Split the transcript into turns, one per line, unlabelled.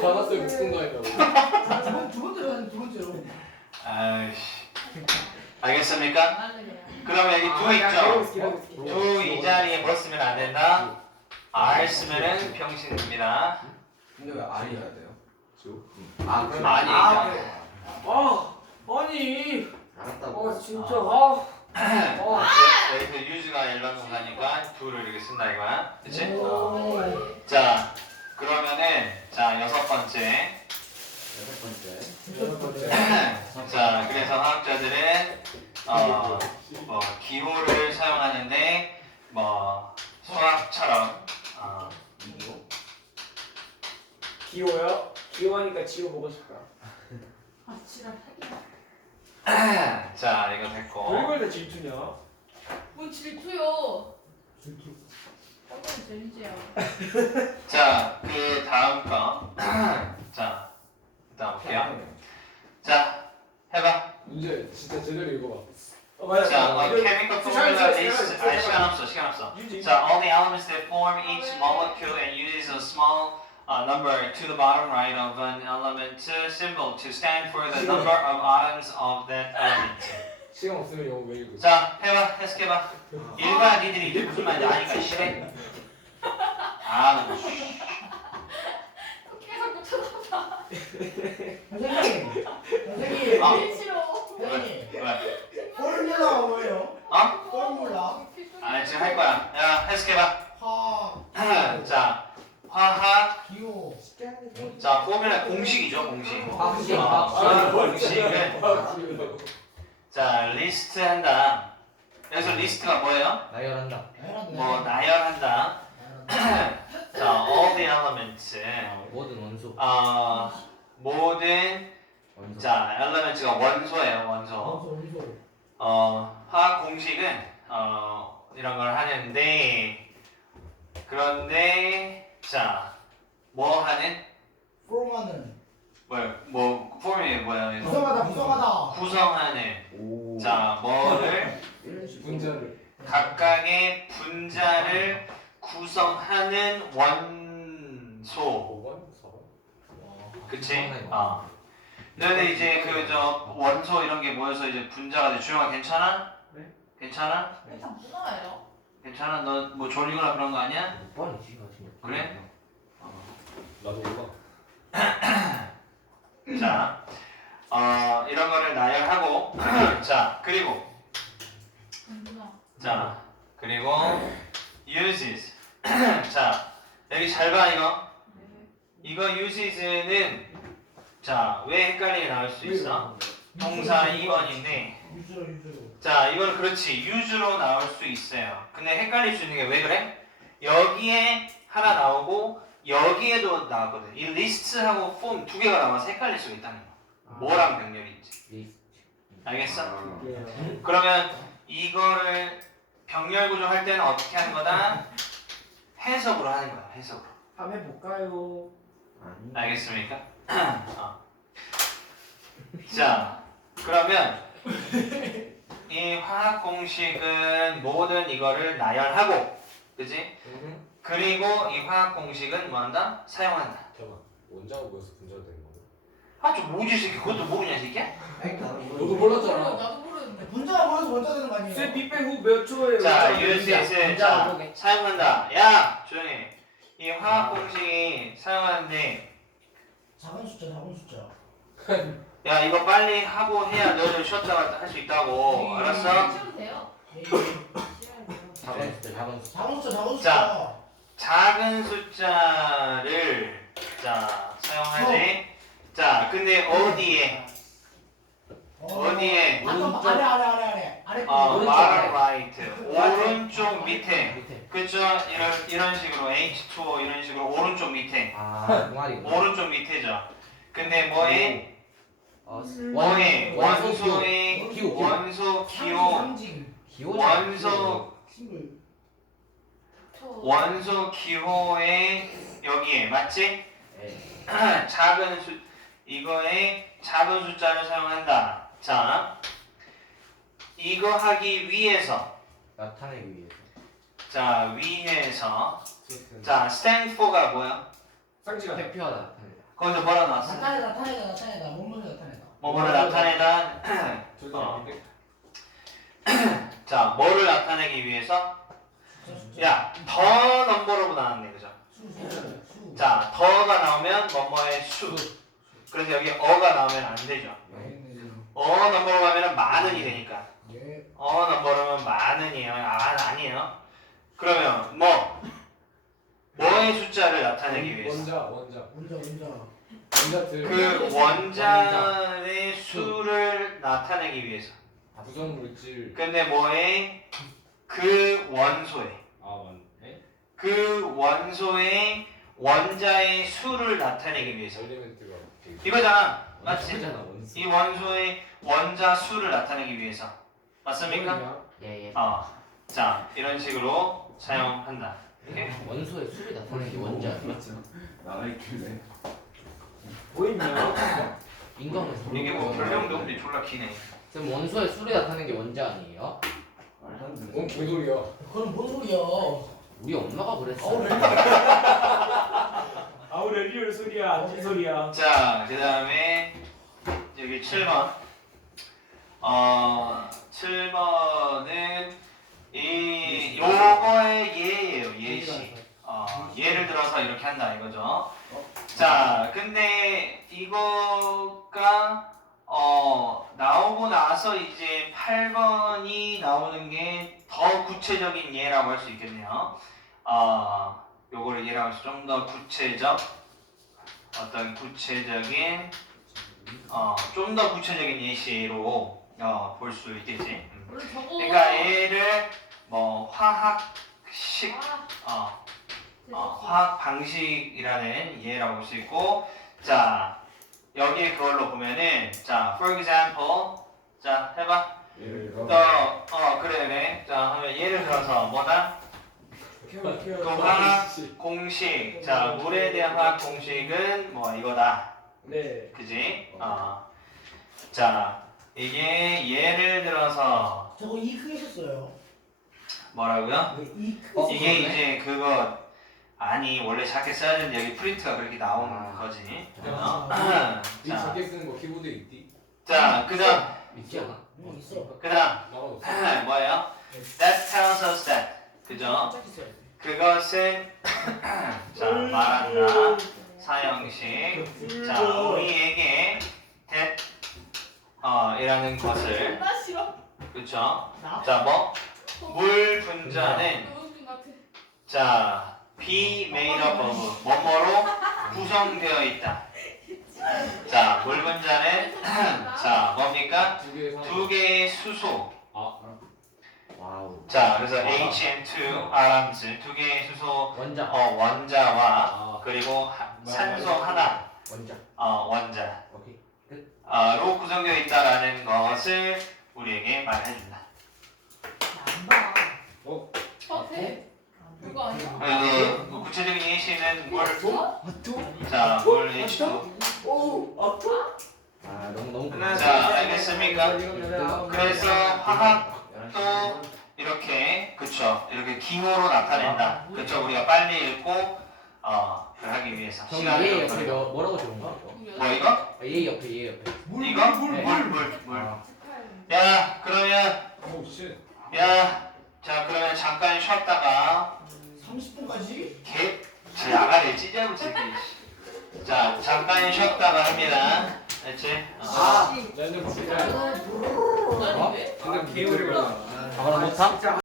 받았어요. 국군가에다가.
두 번째로 하는 두 번째로.
아이씨. 알겠습니까? 그러면 여기 두 있죠? 두 이 자리에 뭐 쓰면 안 된다? R 쓰면은 병신입니다.
근데 왜 R이 해야 돼요?
아
그럼
아니,
아니.
알았다고.
진짜.
여기서 유즈가 일반동 가니까 둘을 이렇게 쓴다 이거야. 그치?
오.
자, 그러면은, 자, 여섯 번째.
여섯 번째.
자, 그래서 화학자들은, 뭐, 기호를 사용하는데, 뭐, 수학처럼,
기호요? 기호하니까 지호 보고 싶다.
아 지랄 사기야.
자, 이거 됐고.
별걸 다 질투냐?
뭔 질투요? 어떤 재밌지요?
자, 그 다음 거. 자, 일단 볼게요. 자, 해봐.
문제 진짜 제대로 읽어봐.
자, chemical formula is, 시간 없어. 자, all the elements that form each molecule and uses a small number to the bottom right of an element symbol to stand for the number of atoms of that element.
시간 없으면 영어 왜 읽어?
자, 해봐, 해석해봐. 일반 니들이 이게 무슨 말인지 아니까 싫어. 너
또 계속 쳐다봐.
선생님.
제일 싫어.
선생님.
왜?
포뮬라가 뭐예요?
어?
포뮬라.
지금 할 거야. 야, 해석해봐. 자, 화학.
기호.
자, 포뮬라 공식이죠, 공식.
공식.
공식은 자, 리스트 한다. 그래서 리스트가 뭐예요?
나열한다.
뭐 나열한다. 자, all the elements.
모든 원소.
모든
원소.
자, elements가 원소예요, 원소. 화학 공식은 이런 걸 하는데 그런데 자, 뭐 하는?
프로마는.
뭐 포뮬이 뭐야?
구성하다.
구성하는.
오.
자, 뭐를
분자를.
각각의 분자를 구성하는 원소. 그치? 너네 이제 그 저 원소 이런 게 모여서 이제 분자가 돼. 주영아 괜찮아?
네.
괜찮아?
일단 문화예요.
괜찮아? 너 뭐 졸리거나 그런 거 아니야?
뻔이지 사실.
그래?
나도 몰라.
자, 이런 거를 나열하고 자, 그리고
문화.
자, 그리고 uses 자, 여기 잘 봐 이거.
네.
이거 uses는 자, 왜 헷갈리게 나올 수 있어? 동사 2번인데
유주로.
자, 이건 그렇지. use로 나올 수 있어요. 근데 헷갈릴 수 있는 게 왜 그래? 여기에 하나 나오고 여기에도 나왔거든. 이 리스트하고 폼 두 개가 나와서 헷갈릴 수가 있다는 거. 뭐랑 병렬인지. 알겠어? 그러면 이거를 병렬 구조할 때는 어떻게 하는 거다? 해석으로 하는 거야. 해석으로.
한번 해볼까요?
알겠습니까? 자, 그러면 이 화학 공식은 모든 이거를 나열하고, 그지? 그리고 이 화학 공식은 뭐한다? 사용한다.
잠깐. 원자가 모여서 분자가 되는 거야?
좀 뭐지, 새끼? 그것도 모르냐, 새끼야?
너도 몰랐잖아.
나도 모르는데.
분자가 모여서 원자 되는 거 아니에요?
쌤 빅뱅 후 몇 초에
자, USS 자 사용한다. 야, 조용히. 이 화학 공식이 사용하는데,
작은 숫자.
야, 이거 빨리 하고 해야 너를 쉬었다가 할 수 있다고. 알았어?
쉬어도 돼요.
작은 숫자, 작은 숫자.
작은 숫자.
자. 작은 숫자를 자 사용하지. 자, 근데 어디에? 어디에?
아래.
bottom right. 오른쪽 밑에.
밑에.
그쵸? 이런 식으로 H2O 이런 식으로 오른쪽 밑에.
동아리.
오른쪽 밑에죠. 근데 뭐에?
원소의
원소 기호. 원소 기호의 여기에 맞지? 이거에 작은 숫자를 사용한다. 자, 이거 하기 위해서
나타내기 위해서.
자, 위해서 자, stand for가 뭐야?
상지가
대표하다 나타내다.
거기서 뭐라 나왔어?
나타내다. 몸무게 나타내다.
뭐뭐를 나타내다. 자, 뭐를 나타내기 위해서? 야, 더 넘버로 나왔네, 그죠?
수.
자, 더가 나오면 뭐뭐의 수. 그래서 여기 어가 나오면 안 되죠. 넘버로 가면 만은이 되니까.
예.
넘버로면 만은이에요. 아니에요. 그러면 뭐의 숫자를 나타내기 위해서?
운자.
그 원자의 수를 나타내기 위해서.
부정물질.
근데 뭐의 그 원소의 그 원소의 원자의 수를 나타내기 위해서.
엘리멘트가
이거잖아. 맞지?
원소잖아, 원소.
이 원소의 원자 수를 나타내기 위해서. 맞습니까?
예.
자, 이런 식으로 사용한다. 오케이?
원소의 수를 나타내는 게 원자.
나가 있길래.
보이나요?
인간의 수.
이게 뭐 별명도 없는데 졸라 기네.
쌤 원소의 수를 나타내는 게 원자 아니에요?
말도 안 돼.
뭔 개소리야?
그건 뭔 소리야?
우리 엄마가 그랬어.
아우렐리올 소리야, 안지 소리야.
자, 그 다음에 여기 7번. 7번은 요거의 예예요, 예시. 예를 들어서 이렇게 한다 이거죠. 자, 근데 이거가 나오고 나서 이제 8번이 나오는 게 더 구체적인 예라고 할 수 있겠네요. 요거를 예라고 해서 좀 더 구체적 어떤 구체적인 좀 더 구체적인 예시로 볼 수 있겠지.
원래 저거.
그러니까 얘를 뭐 화학식 화학 방식이라는 예라고 볼 수 있고, 자 여기에 그걸로 보면은 자 for example 자 해봐. 그래. 자 하면 예를 들어서 뭐다? 그 화학 공식. 자 물에 대한 화학 공식은 뭐 이거다.
네.
그지? 자 이게 예를 들어서
저거 이 크게 썼어요.
뭐라고요?
이 크게.
이게 이제 그거 아니 원래 작게 써야 되는데 여기 프린트가 그렇게 나온 거지.
이
자,
작게 쓰는 거 키보드에 있디?
자 그다음
있지 않아?
있어.
그다음
나가 없어.
뭐예요? That tells us that. 그죠? 그것은 자 말한다. 사형식. 자 우리에게 that 이라는 것을
나 싫어.
그쵸? 자 뭐? 물 분자는
의원님 같아.
자 be made up of 뭐뭐로 구성되어 있다. 자 물 분자는 자 뭡니까? 두 개의 수소.
와우.
자 그래서 HN2 아람즈 두 개의 수소
원자.
원자와 그리고 산소 하나
원자.
원자
오케이.
로 구성되어 있다라는 것을 우리에게 말해준다.
안 봐. 돼. 그거 아니야?
그 구체적인 예시는 물,
아토?
자, 물 H2.
오, 아토?
너무.
자, 알겠습니까? 그래서 화학도 이렇게, 그쵸? 이렇게 기호로 나타낸다. 그쵸? 우리가 빨리 읽고, 그걸 하기 위해서.
저기
시간을
얘 옆에
걸리고.
뭐라고 적은 거야?
뭐 이거?
얘 옆에 얘 옆에.
이거?
물.
물.
아.
야, 그러면,
오 쉣.
자, 그러면 잠깐 쉬었다가,
30분까지?
제 아가를 찢어붙이기. 자, 잠깐 쉬었다가 합니다. 알지?
완전 진짜.
난 왜?
근데 개소리가 나.
아, 그럼 못 타?